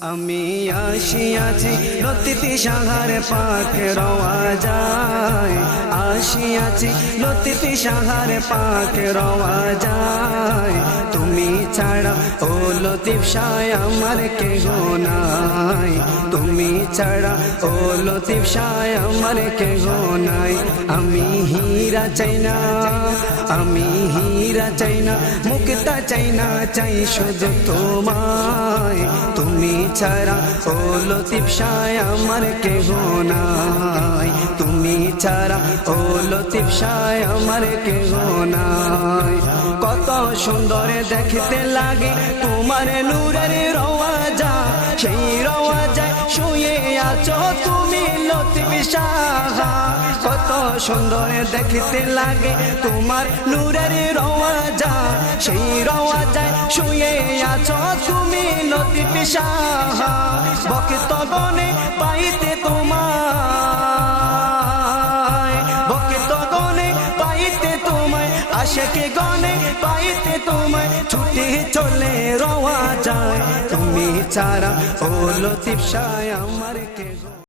আমি আসিয়াছি, লতিতি সাহার পাক রওয়া যায়। আসিয়াছি, লতিতি সাহার পাক রওয়া যায়। তুমি ছাড়া ও লতিফ সায় আমার কে নাই। তুমি ছাড়া ও লতিফ সায় আমার কে নাই। আমি হীরা চাই না আমি হীরা চাই না মুক্তা চাই না চাই শুধু তোমায় তুমি ছাড়া ও লতিফ সায় আমার কে নাই। তুমি ছাড়া ও লতিফ সায় আমার কে নাই। কত সুন্দর দেখতে লাগে তোমার নূরের রওয়া যা সেই রওয়া যায় শুয়ে আছো তুমি লতিফ সাহা কত সুন্দর দেখতে লাগে তোমার নূরের রওয়া যা সেই রওয়া যায় শুয়ে আছো তুমি লতিফ সাহা বক্ত গনে পাইতে তোমায়। বক্ত গনে পাইতে তোমায়, আশেকে গনে পাইতে তোমায়, ছুটে চলে রওয়া যায়। তুমি চারা ও লতিফ আমার আমার